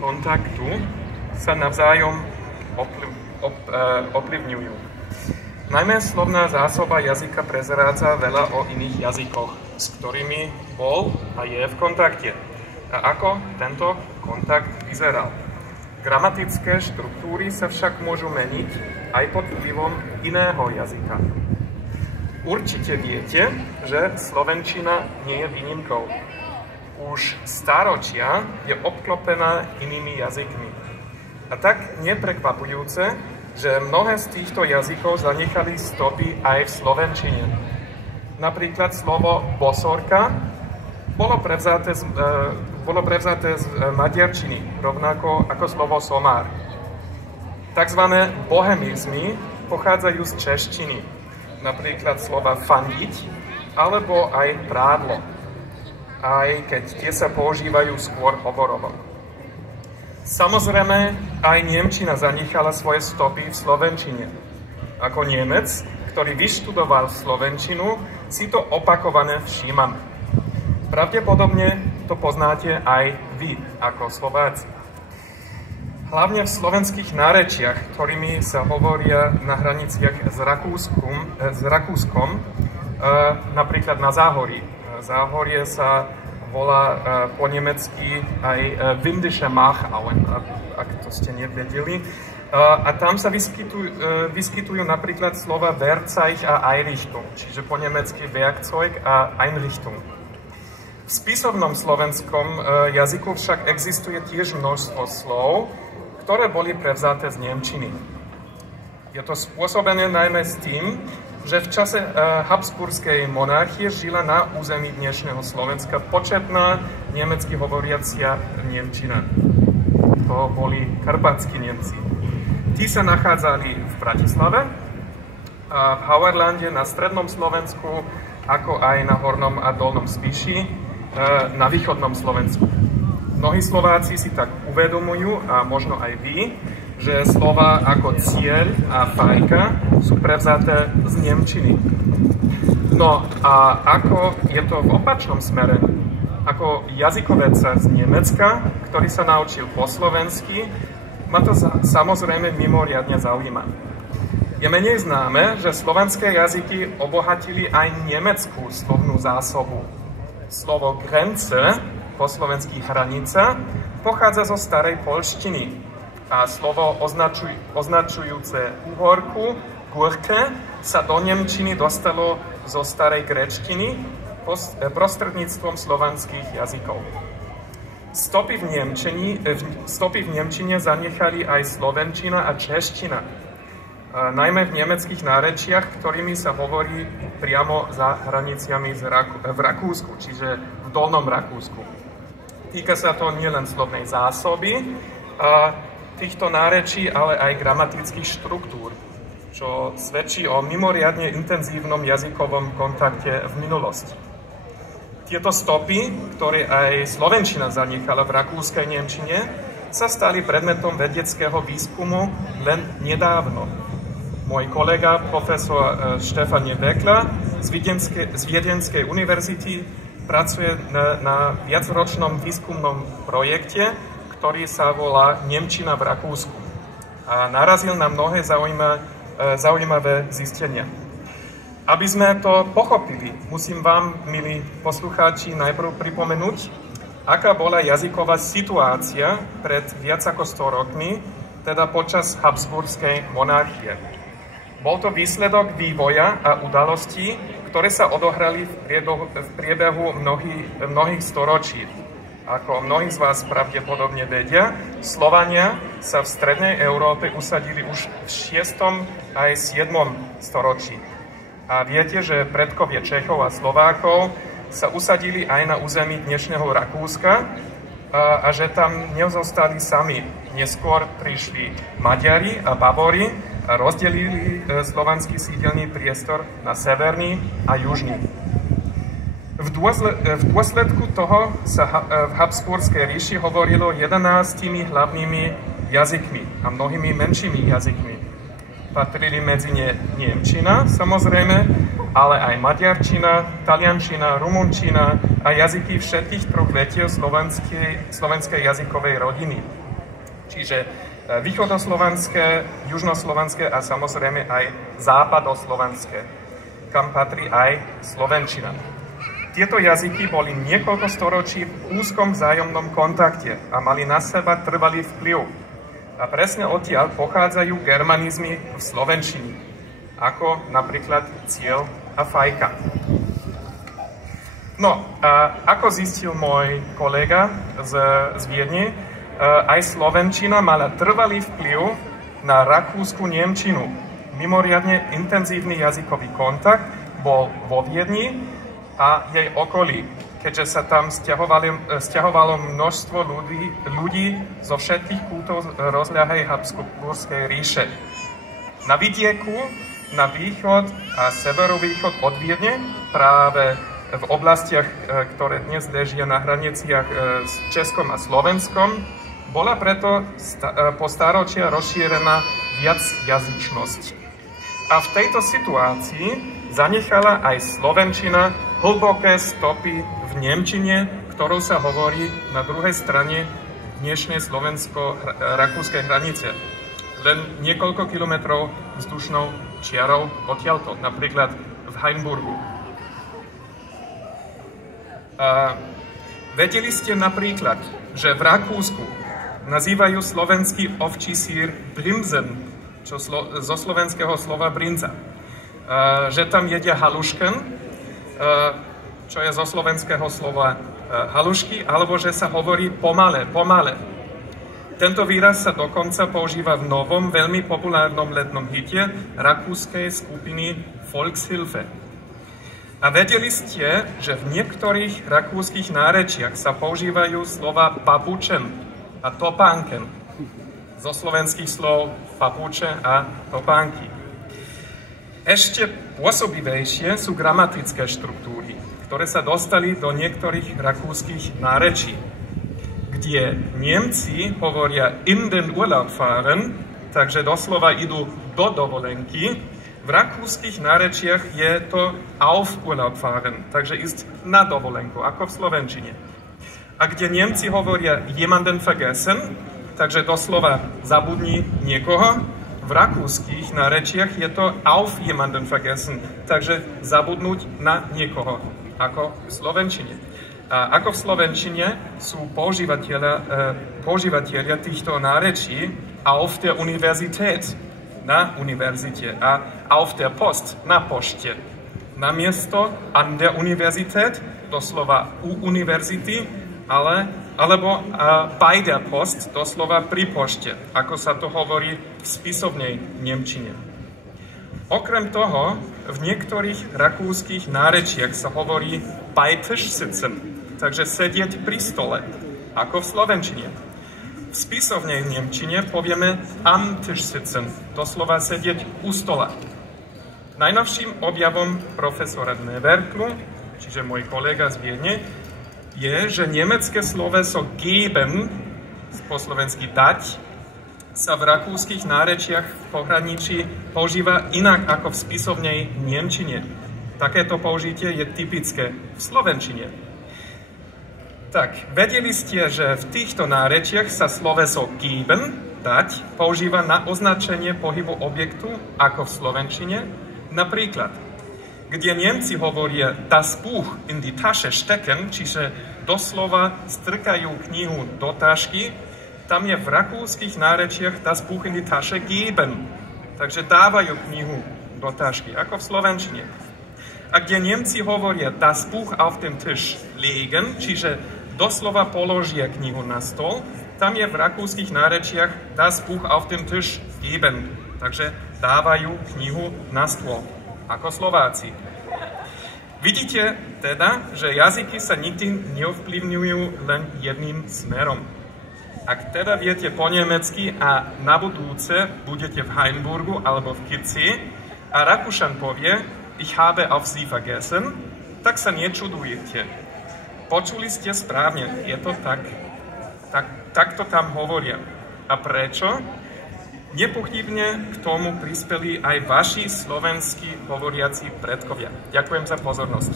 kontaktu sa navzájom ovplyvňujú. Najmä slovná zásoba jazyka prezrádza veľa o iných jazykoch, s ktorými bol a je v kontakte. A ako tento kontakt vyzeral. Gramatické štruktúry sa však môžu meniť aj pod vplyvom iného jazyka. Určite viete, že slovenčina nie je výnimkou. Už stáročia je obklopená inými jazykmi. A tak neprekvapujúce, že mnohé z týchto jazykov zanechali stopy aj v slovenčine. Napríklad slovo bosorka bolo prevzaté z maďarčiny, rovnako ako slovo somár. Takzvané bohemizmy pochádzajú z češtiny, napríklad slova fandiť alebo aj prádlo, aj keď tie sa používajú skôr hovorovo. Samozrejme, aj nemčina zanechala svoje stopy v slovenčine. Ako Nemec, ktorý vyštudoval slovenčinu, si to opakovane všímame. Pravdepodobne to poznáte aj vy, ako Slováci. Hlavne v slovenských nárečiach, ktorými sa hovoria na hraniciach s Rakúskom, napríklad na Záhorí. Záhorie sa volá po nemecky aj Windische Machauen, ak to ste nevedeli. A tam sa vyskytujú napríklad slova Werkzeug a Einrichtung, čiže po nemecky Werkzeug a Einrichtung. V spisovnom slovenskom jazyku však existuje tiež množstvo slov, ktoré boli prevzaté z nemčiny. Je to spôsobené najmä s tým, že v čase Habsburskej monarchie žila na území dnešného Slovenska početná nemecky hovoriacia nemčina. To boli karpatskí Nemci. Tí sa nachádzali v Bratislave, a v Hauerlande na strednom Slovensku, ako aj na Hornom a Dolnom Spiši na východnom Slovensku. Mnohí Slováci si tak uvedomujú, a možno aj vy, že slova ako cieľ a fajka sú prevzaté z nemčiny. No a ako je to v opačnom smere? Ako jazykovedca z Nemecka, ktorý sa naučil po slovensky, ma to samozrejme mimoriadne zaujíma. Je menej známe, že slovenské jazyky obohatili aj nemeckú slovnú zásobu. Slovo Grenze, po slovensky hranica, pochádza zo starej poľštiny a slovo označujúce uhorku, gurke, sa do nemčiny dostalo zo starej gréčtiny prostredníctvom slovanských jazykov. Stopy v nemčine zanechali aj slovenčina a čeština, najmä v nemeckých nárečiach, ktorými sa hovorí priamo za hraniciami v Rakúsku, čiže v Dolnom Rakúsku. Týka sa to nielen slovnej zásoby týchto nárečí, ale aj gramatických štruktúr, čo svedčí o mimoriadne intenzívnom jazykovom kontakte v minulosti. Tieto stopy, ktoré aj slovenčina zanechala v rakúskej nemčine, sa stali predmetom vedeckého výskumu len nedávno. Môj kolega, profesor Štefan Nebekla z Viedenskej univerzity pracuje na viacročnom výskumnom projekte, ktorý sa volá Nemčina v Rakúsku. A narazil na mnohé zaujímavé zistenia. Aby sme to pochopili, musím vám, milí poslucháči, najprv pripomenúť, aká bola jazyková situácia pred viac ako 100 rokmi, teda počas Habsburskej monarchie. Bol to výsledok vývoja a udalostí, ktoré sa odohrali v priebehu mnohých storočí. Ako mnohí z vás pravdepodobne vedia, Slovania sa v strednej Európe usadili už v 6. aj 7. storočí. A viete, že predkovia Čechov a Slovákov sa usadili aj na území dnešného Rakúska a že tam nezostali sami. Neskôr prišli Maďari a Bavori a rozdelili slovanský sídelný priestor na severný a južný. V dôsledku toho sa v Habsburskej ríši hovorilo 11 hlavnými jazykmi a mnohými menšími jazykmi. Patrili medzi ne nemčina, samozrejme, ale aj maďarčina, taliančina, rumunčina a jazyky všetkých troch vetiev slovenskej jazykovej rodiny. čiže východoslovanské, južnoslovanské a samozrejme aj západoslovanské, kam patrí aj slovenčina. Tieto jazyky boli niekoľko storočí v úzkom vzájomnom kontakte a mali na seba trvalý vplyv. A presne odtiaľ pochádzajú germanizmy v slovenčine, ako napríklad cieľ a fajka. No, a ako zistil môj kolega z Viedne, aj slovenčina mala trvalý vplyv na rakúsku nemčinu. Mimoriadne intenzívny jazykový kontakt bol vo Viedni a jej okolí, keďže sa tam sťahovalo množstvo ľudí zo všetkých kútov rozľahej Habsburskej ríše. Na vidieku, na východ a severovýchod od Viedne, práve v oblastiach, ktoré dnes ležia na hraniciach s Českom a Slovenskom, bola preto po stáročia rozšírená viacjazyčnosť. A v tejto situácii zanechala aj slovenčina hlboké stopy v nemčine, ktorou sa hovorí na druhej strane dnešnej slovensko-rakúskej hranice. Len niekoľko kilometrov vzdušnou čiarou odtiaľto, napríklad v Hainburgu. Vedeli ste napríklad, že v Rakúsku nazývajú slovenský ovčí sír brimsen, čo zo slovenského slova brinza. Že tam jedia halušken, čo je zo slovenského slova halušky, alebo že sa hovorí pomale, pomale. Tento výraz sa dokonca používa v novom, veľmi populárnom letnom hite rakúskej skupiny Volkshilfe. A vedeli ste, že v niektorých rakúskych nárečiach sa používajú slova papučen a topánken zo slovenských slov papuče a topánky. Ešte pôsobivejšie sú gramatické štruktúry, ktoré sa dostali do niektorých rakúskych nárečí, kde Nemci hovoria in den Urlaub fahren, takže doslova idú do dovolenky. V rakúskych nárečiach je to auf Urlaub fahren, takže ísť na dovolenku, ako v slovenčine. A kde Nemci hovoria jemanden vergessen, takže doslova zabudni niekoho, v rakúskych nárečiach je to auf jemanden vergessen, takže zabudnúť na niekoho, ako v slovenčine. A ako v slovenčine sú používatelia týchto nárečí auf der Universität, na univerzite, a auf der Post, na pošte. Namiesto an der Universität, doslova u univerzity, alebo bei der Post, doslova pri pošte, ako sa to hovorí v spisovnej nemčine. Okrem toho, v niektorých rakúskych nárečiach sa hovorí bei Tisch sitzen, takže sedieť pri stole, ako v slovenčine. V spisovnej nemčine povieme am Tisch sitzen, doslova sedieť u stola. Najnovším objavom profesora Neverklu, čiže môj kolega z Viedne, je, že nemecké sloveso geben, po slovensky dať, sa v rakúskych nárečiach v pohraničí používa inak ako v spisovnej nemčine. Takéto použitie je typické v slovenčine. Tak, vedeli ste, že v týchto nárečiach sa sloveso geben, dať, používa na označenie pohybu objektu ako v slovenčine? Napríklad, kde Nemci hovoria das Buch in die Tasche stecken, čiže doslova strkajú knihu do tašky, tam je v rakúskych nárečiach das Buch in die Tasche geben, takže dávajú knihu do tašky, ako v slovenčine. A kde Nemci hovoria das Buch auf den Tisch legen, čiže doslova položia knihu na stôl, tam je v rakúskych nárečiach das Buch auf den Tisch geben, takže dávajú knihu na stôl, ako Slováci. Vidíte teda, že jazyky sa nikdy neovplyvňujú len jedným smerom. Ak teda viete po nemecky a na budúce budete v Hainburgu alebo v Kitzi a Rakúšan povie ich habe auf Sie vergessen, tak sa nečudujete. Počuli ste správne, je to tak. Takto tam hovoria. A prečo? Nepochybne k tomu prispeli aj vaši slovenskí hovoriaci predkovia. Ďakujem za pozornosť.